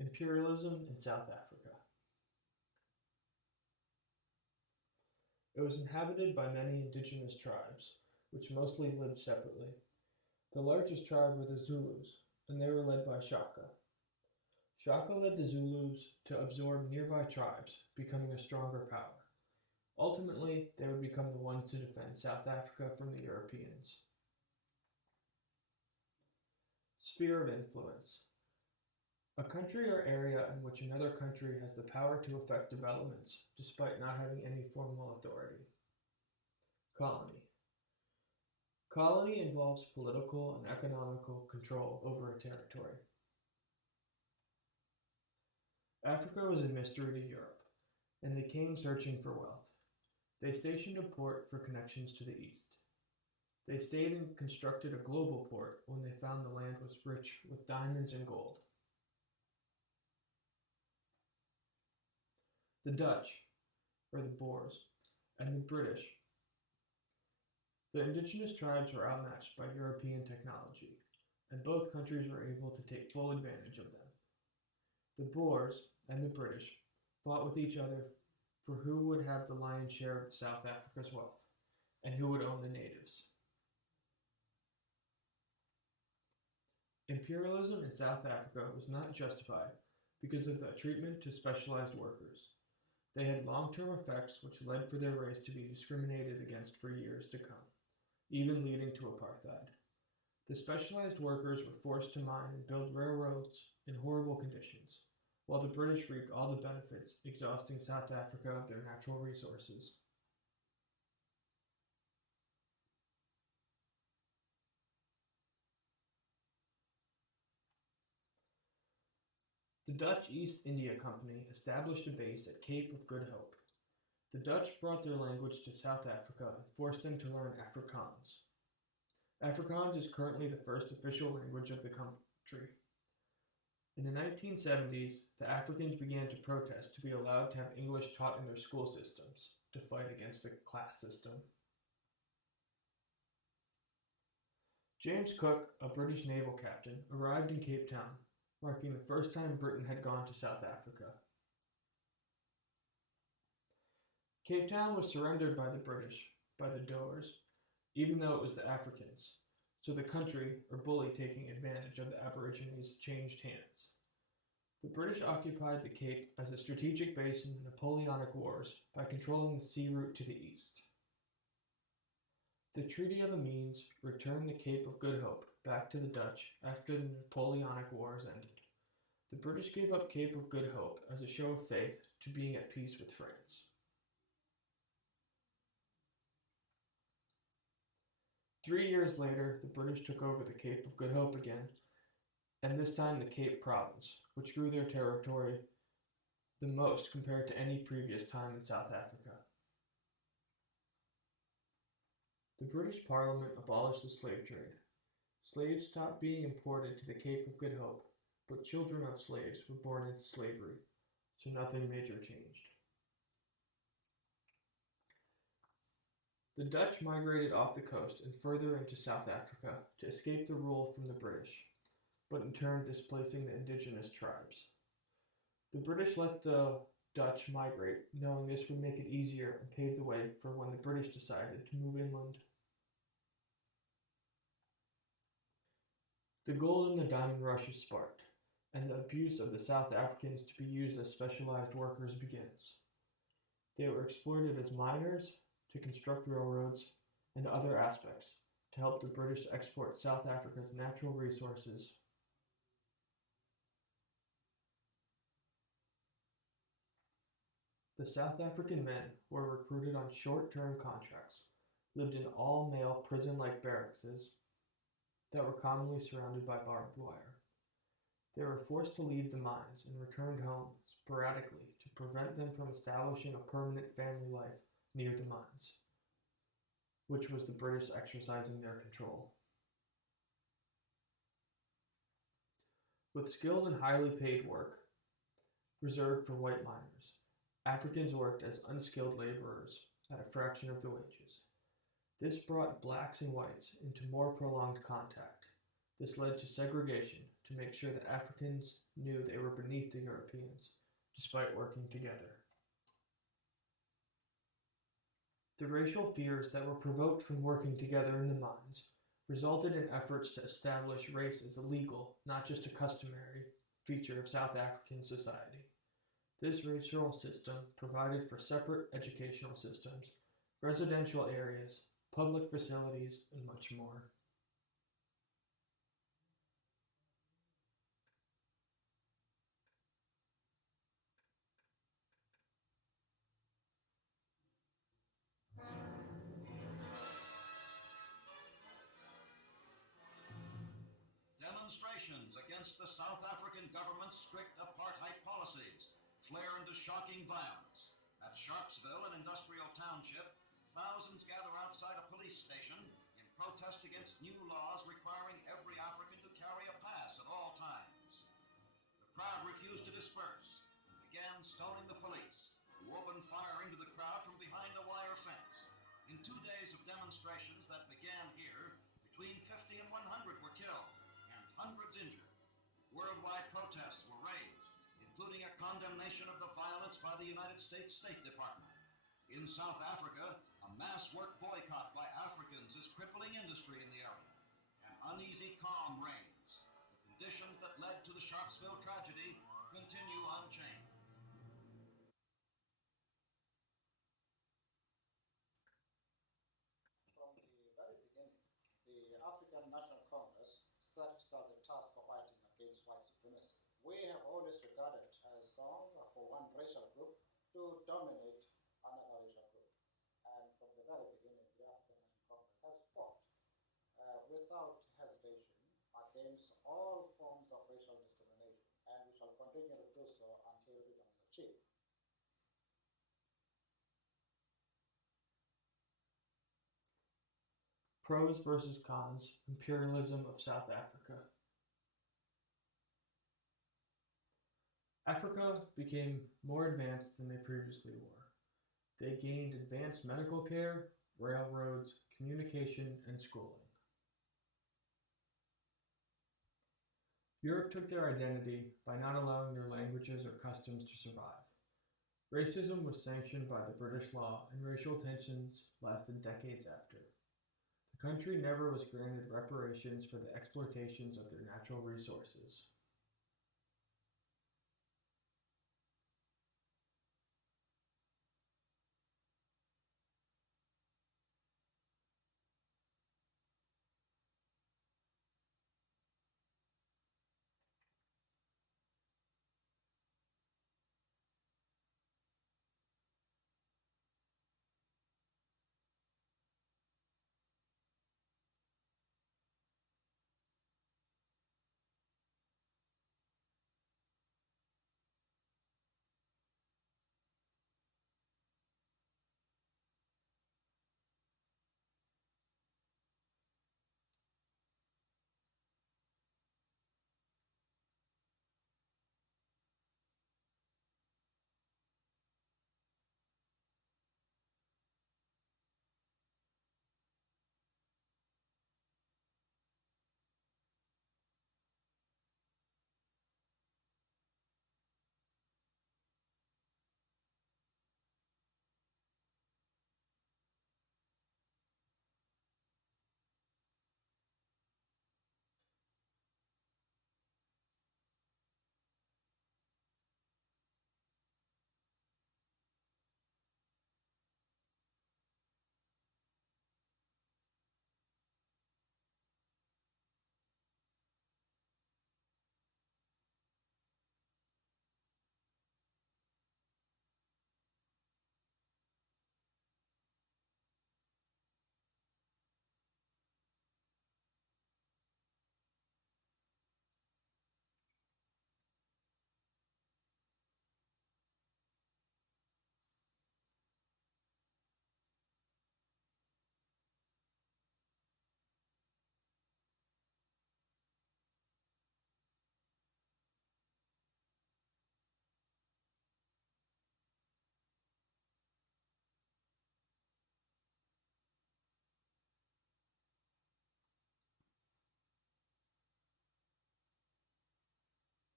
Imperialism in South Africa. It was inhabited by many indigenous tribes, which mostly lived separately. The largest tribe were the Zulus, and they were led by Shaka. Shaka led the Zulus to absorb nearby tribes, becoming a stronger power. Ultimately, they would become the ones to defend South Africa from the Europeans. Sphere of influence. A country or area in which another country has the power to affect developments, despite not having any formal authority. Colony. Colony involves political and economical control over a territory. Africa was a mystery to Europe, and they came searching for wealth. They stationed a port for connections to the east. They stayed and constructed a global port when they found the land was rich with diamonds and gold. The Dutch, or the Boers, and the British. The indigenous tribes were outmatched by European technology, and both countries were able to take full advantage of them. The Boers and the British fought with each other for who would have the lion's share of South Africa's wealth, and who would own the natives. Imperialism in South Africa was not justified because of the treatment to specialized workers. They had long-term effects which led for their race to be discriminated against for years to come, even leading to apartheid. The specialized workers were forced to mine and build railroads in horrible conditions, while the British reaped all the benefits, exhausting South Africa of their natural resources. The Dutch East India Company established a base at Cape of Good Hope. The Dutch brought their language to South Africa and forced them to learn Afrikaans. Afrikaans is currently the first official language of the country. In the 1970s, the Africans began to protest to be allowed to have English taught in their school systems, to fight against the class system. James Cook, a British naval captain, arrived in Cape Town, marking the first time Britain had gone to South Africa. Cape Town was surrendered by the British, by the Boers, even though it was the Africans, so the country, or bully taking advantage of the Aborigines, changed hands. The British occupied the Cape as a strategic base in the Napoleonic Wars by controlling the sea route to the east. The Treaty of Amiens returned the Cape of Good Hope back to the Dutch after the Napoleonic Wars ended. The British gave up Cape of Good Hope as a show of faith to being at peace with France. 3 years later, the British took over the Cape of Good Hope again, and this time the Cape Province, which grew their territory the most compared to any previous time in South Africa. The British Parliament abolished the slave trade. Slaves stopped being imported to the Cape of Good Hope, but children of slaves were born into slavery, so nothing major changed. The Dutch migrated off the coast and further into South Africa to escape the rule from the British, but in turn displacing the indigenous tribes. The British let the Dutch migrate, knowing this would make it easier and pave the way for when the British decided to move inland. The gold and the diamond rush is sparked, and the abuse of the South Africans to be used as specialized workers begins. They were exploited as miners, to construct railroads, and other aspects to help the British export South Africa's natural resources. The South African men were recruited on short-term contracts, lived in all-male prison-like barracks that were commonly surrounded by barbed wire. They were forced to leave the mines and returned home sporadically to prevent them from establishing a permanent family life near the mines, which was the British exercising their control. With skilled and highly paid work reserved for white miners, Africans worked as unskilled laborers at a fraction of the wages. This brought blacks and whites into more prolonged contact. This led to segregation, to make sure that Africans knew they were beneath the Europeans, despite working together. The racial fears that were provoked from working together in the mines resulted in efforts to establish race as a legal, not just a customary, feature of South African society. This racial system provided for separate educational systems, residential areas, public facilities, and much more. Demonstrations against the South African government's strict apartheid policies flare into shocking violence. At Sharpsville, an industrial township, thousands gather outside a police station in protest against new laws requiring every African to carry a pass at all times. The crowd refused to disperse and began stoning the police, who opened fire into the crowd from behind a wire fence. In 2 days of demonstrations that began here, between 50 and 100 were killed, hundreds injured. Worldwide protests were raised, including a condemnation of the violence by the United States State Department. In South Africa, a mass work boycott by Africans is crippling industry in the area. An uneasy calm reigns. The conditions that led to the Sharpsville tragedy continue unchanged. From the very beginning, the African National Congress set itself the task of fighting against white supremacy. We have always regarded as wrong for one racial group to dominate another racial group. And from the very beginning, the African National Congress has fought without hesitation against all forms of racial discrimination, and we shall continue to do so until freedom is achieved. Pros versus cons, imperialism of South Africa. Africa became more advanced than they previously were. They gained advanced medical care, railroads, communication, and schooling. Europe took their identity by not allowing their languages or customs to survive. Racism was sanctioned by the British law, and racial tensions lasted decades after. The country never was granted reparations for the exploitations of their natural resources.